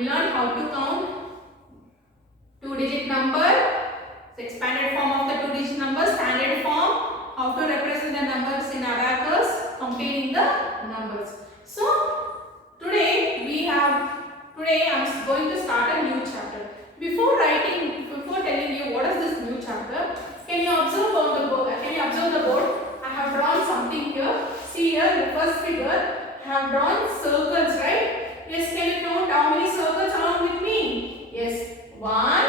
we learned how to count two-digit number, the expanded form of the two-digit number, standard form, how to represent the numbers in abacus, containing the numbers. So today I am going to start a new chapter. Before telling you what is this new chapter, can you observe on the board? I have drawn something here. See here, the first figure, I have drawn circles, right? Yes, can you count how many circles along with me? Yes, 1,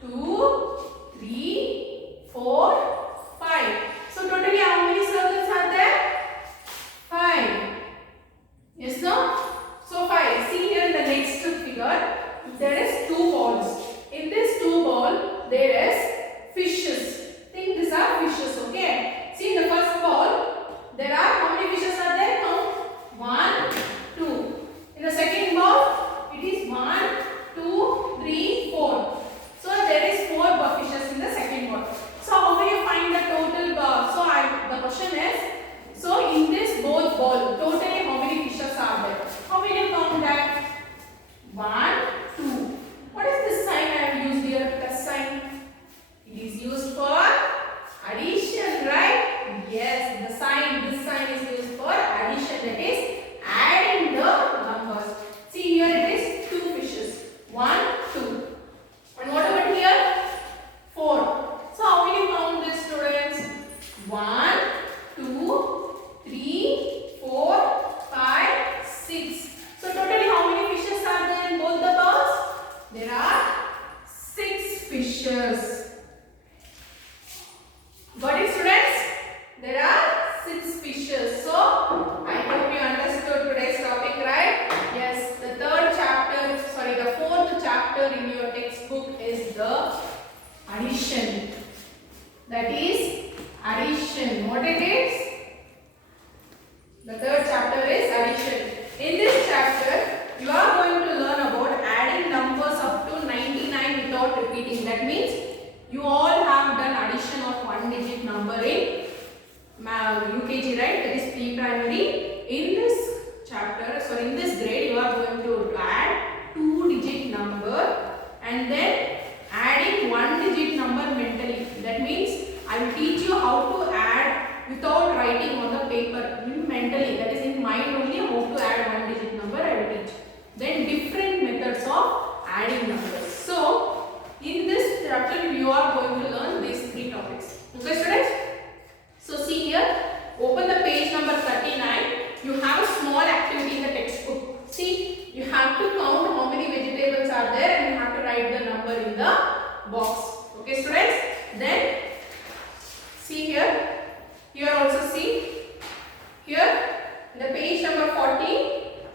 2, 3, 4, 5. So totally how many circles are there? 5. Yes, no? So 5. See here in the next figure, there is 2 balls. In this 2 ball, there is fishes. Think these are fishes, okay? See in the first ball, there are how many fishes are there? Count. 1, 2. In the second ball, it is 1, 2, 3, 4. So there is 4 fishes in the second ball. So how will you find the total ball? So the question is, so in this both ball, totally how many fishes are there? How will you count that? 1, 2. What is this sign I have used here? Plus sign. It is used for addition, right? Yes, this sign is used for addition, that is adding the numbers. See here it is 2 fishes. 1, 2. And what about here? 4. So how will you count this, students? 1, 2, 3, 4, 5, 6. So totally how many fishes are there in both the balls? There are 6 fishes. Got it, students? There are 6 fishes. So I hope you understood today's topic, right? Yes, the fourth chapter in your textbook is the addition. That is addition. What it is? The third chapter is addition. In this chapter, you are going to learn about adding numbers up to 99 without repeating. That means you all have done addition of one-digit number in UKG, right? That is pre-primary. In this grade, you are going to add two-digit number and then adding one-digit number mentally. That means I will teach you how to add without writing on the paper, mentally. That is in mind only, how to add one-digit number I will teach. Then different methods of adding numbers. So in this chapter, you are going to learn these 3 topics. Okay, students? So see here, open the page number 39. You have a small activity in the textbook. See, you have to count how many vegetables are there and you have to write the number in the box. Okay, students? Then see here. Here also see. Here, the page number 40.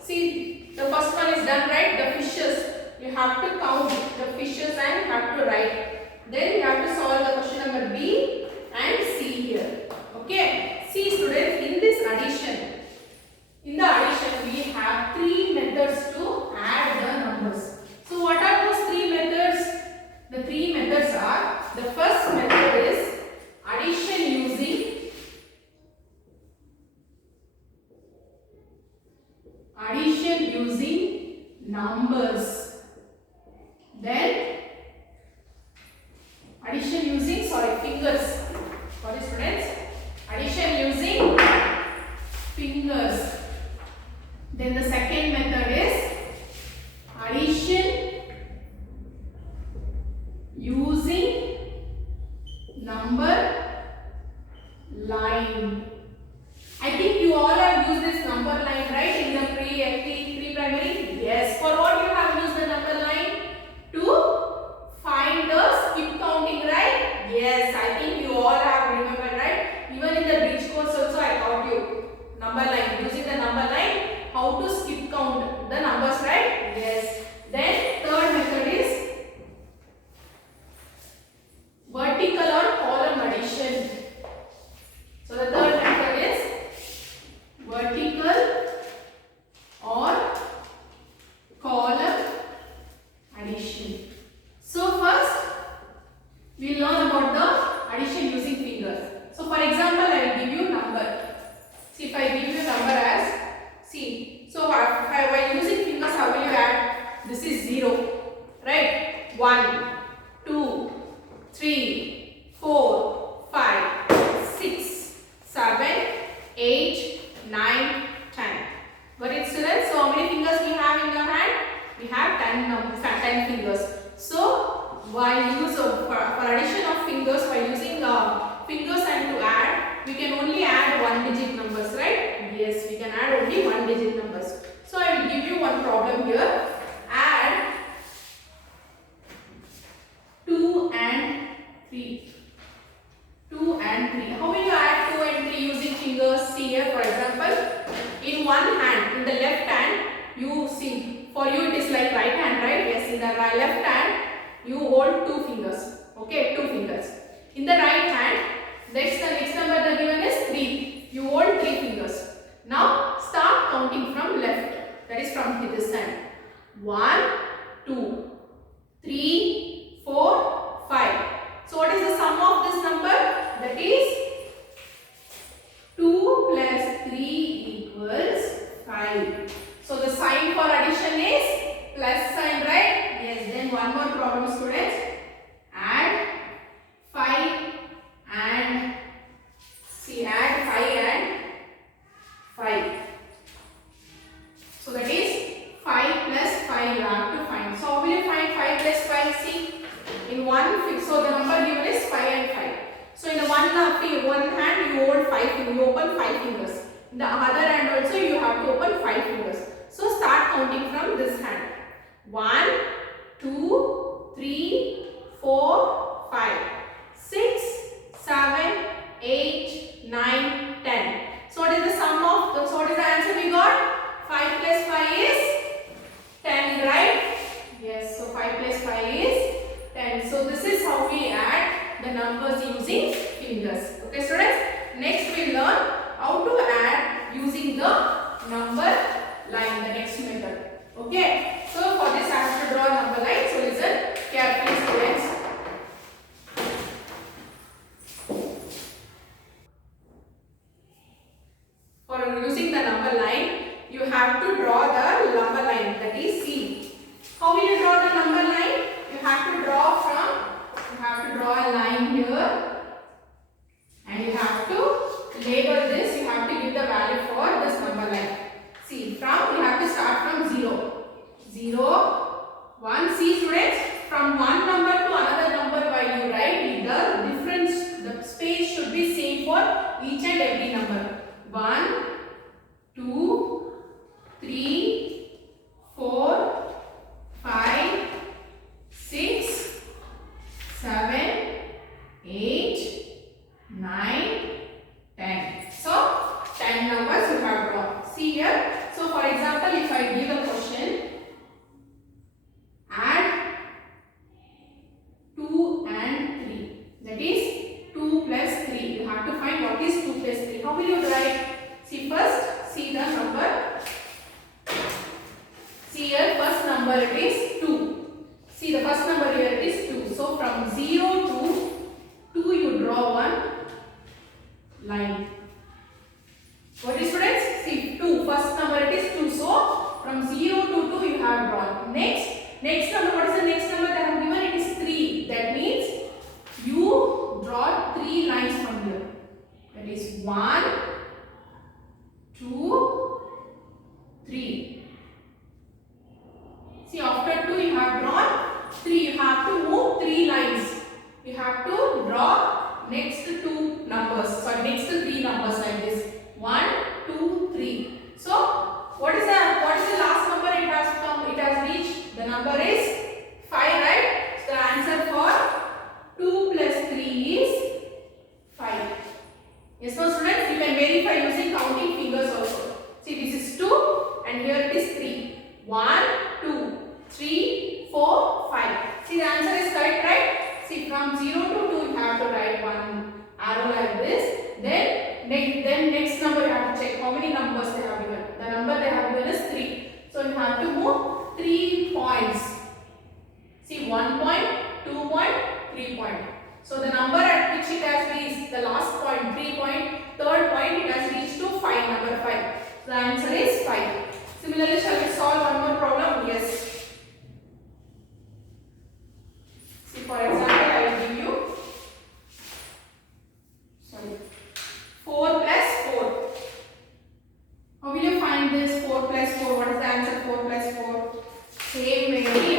See, the first one is done, right? The fishes. You have to count the fishes and you have to write. Then you have to solve the question number B and C here. Okay. See, students, in this addition, we have 3 methods to add the numbers. So what are those 3 methods? The 3 methods are, the first method is addition using numbers. Then addition using fingers. Sorry, students. Addition using fingers. Then the second method is addition using number line. I think you all have used this number line, right, in the pre-primary? Yes. For what you have used the number line? To find the skip counting, right? Yes, I think you all have remembered, right? Even in the bridge course also I taught you number line. Using the number line, how to skip count the numbers, right? Yes. Then third method is vertical or column addition. So the third method is vertical or column 10 fingers. So while use for addition of fingers, while using fingers and to add, we can only add 1-digit numbers, right? Yes, we can add only 1-digit numbers. So I will give you one problem here. Add 2 and 3. 2 and 3. How will you add 2 and 3 using fingers? See here, for example, in one hand, in the left hand, you see, for you it is like right hand, right? Yes, in the left hand, you hold 2 fingers. Okay, 2 fingers. In the right hand, the next number that given is 3. You hold 3 fingers. Now, start counting from left. That is from this hand. 1, 2, 3, 4, 5. So what is the sum of this number? That is 2 plus 3 equals 5. So the sign for addition is plus sign, right? Yes. Then one more problem, students. Add 5 and add 5 and 5. So that is 5 plus 5 you have to find. So how will you find 5 plus 5? See, in one, so the number given is 5 and 5. So in the one hand you hold 5, you open 5 fingers. In the other hand also you have to open 5 fingers. So start counting from this hand. 1, 2, 3, 4, 5, 6, 7, 8, 9, 10. So what is the sum of, so what is the answer we got? 5 plus 5 is 10, right? Yes, so 5 plus 5 is 10. So this is how we add the numbers using fingers. Okay, students. Next we learn how to add using the number line, the next method. Okay. So for this I have to draw a number line. So listen carefully, students. For using the number line, you have to draw the number line, that is C. How will you draw the number line? You have to draw a line here, and you have to label this. You have to give the value for this number line. See, you have to start from 0, 0, 1. See, students, from one number to another number while you write, the difference, the space should be same for each and every number. 1, 2, 3, 4, 5, 6, 7, 8, 9, 10. So 10 numbers you have drawn. See here. So for example, if I give a question, add 2 and 3. That is 2 plus 3. You have to find what is 2 plus 3. How will you write? See, first see the number. See here, first number it is 2. See, the first number here it is 2. So from 0 to 2 you draw one line. What is, students? See, 2. First number it is 2. So from 0 to 2 you have drawn. Next number, what is the next number that I have given? It is 3. That means you draw 3 lines from here. That is 1, 2, 3. See, after 2 you have drawn 3. You have to move 3 lines. You have to draw next 2 numbers. Sorry, next 3 numbers like this. 1, 2, 3. So what is the last number it has come? It has reached. The number is 5, right? So the answer for 2 plus 3 is 5. Yes, so students, you can verify using counting fingers also. See, this is 2 and here it is 3. 1, 2, 3, 4, 5. See, the answer is correct, right? See, from 0 to 2 you have to write one arrow like this. Then next number you have to check how many numbers they have given. The number they have given is 3. So you have to move 3 points. See, 1 point, 2 point, 3 point. So the number at which it has reached, the last point, 3 point, third point, it has reached to 5, number 5. So the answer is 5. Similarly, shall we solve one more problem? Yes. See, for example, I will give you 4 plus 4. How will you find this 4 plus 4? What is the answer? 4 plus 4. Same way.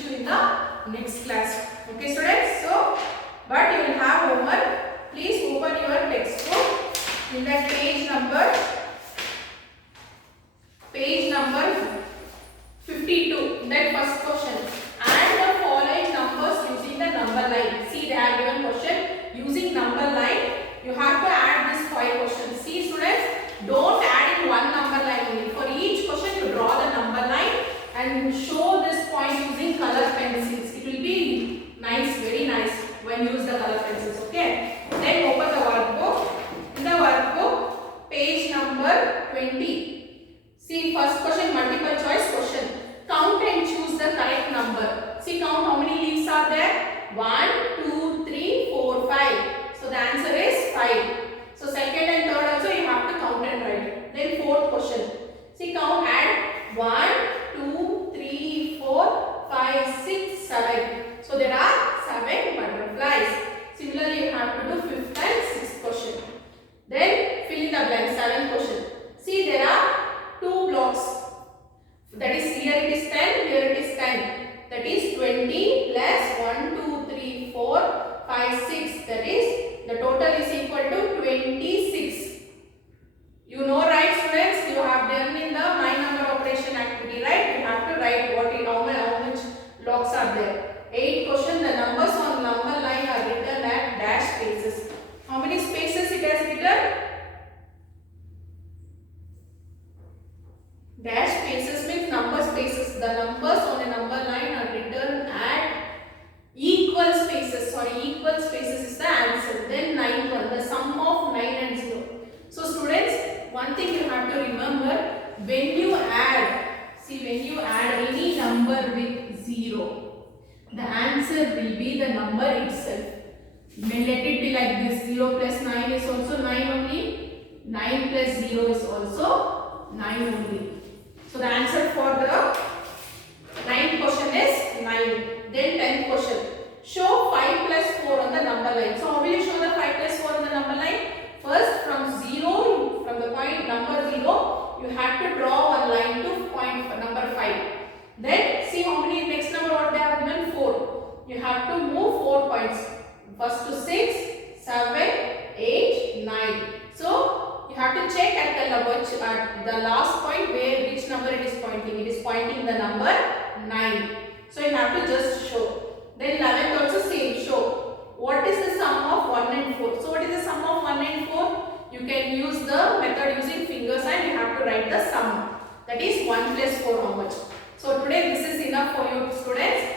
teach you in the next class. Okay students, so but you will have homework. Please open your textbook in that page number 52, in that first question. Add the following numbers using the number line. See, they have given question using number line. You have to add these 5 questions. See students, don't add in one number line only. For each question you draw the number line and show this point using color pencils. It will be nice, very nice when you use the color pencils. Okay. Then open the workbook. In the workbook, page number 20. See, first question, multiple choice question. Count and choose the correct number. See, count how many leaves are there. 1, 2, 3, 4, 5. So the answer is 5. So second and third also you have to count and write. Then fourth question. See, count, add 1, 2, 3, 4, 5, 6, 7. So there are 7 butterflies. Similarly, you have to do fifth and sixth question. Then fill in the blank, 7th question. See, there are 2 blocks. That is, here it is 10, here it is 10. That is 20 plus 1, 2, 3, 4, 5, 6. That is, the total is equal to 26. You know, right students? You have done in the my number operation activity, right? You have to write how much blocks are there. 8th question, the numbers on number line are written at dash spaces. How many spaces it has written? Dash spaces means number spaces. The numbers on a number line are written at equal spaces. Equal spaces is the answer. Then 9th one, the sum of 9 and 0. So students, one thing you have to remember, when you add, see, when you add any number with 0, the answer will be the number itself. Let it be like this, 0 plus 9 is also 9 only, 9 plus 0 is also 9 only. So the answer for the 9th question is 9. Then 10th question. Show 5 plus 4 on the number line. So how will you show the 5 plus 4 on the number line? First, from the point number 0, you have to draw one line to point number 5. Then see how many next number what they have given, 4. You have to move 4 points. First to 6, 7, 8, 9. So you have to check at the last point which number it is pointing. It is pointing the number 9. So you have to just show. Then 11th also same, show. What is the sum of 1 and 4? So what is the sum of 1 and 4? You can use the method using fingers and you have to write the sum. That is 1 plus 4 how much? So today this is enough for you students.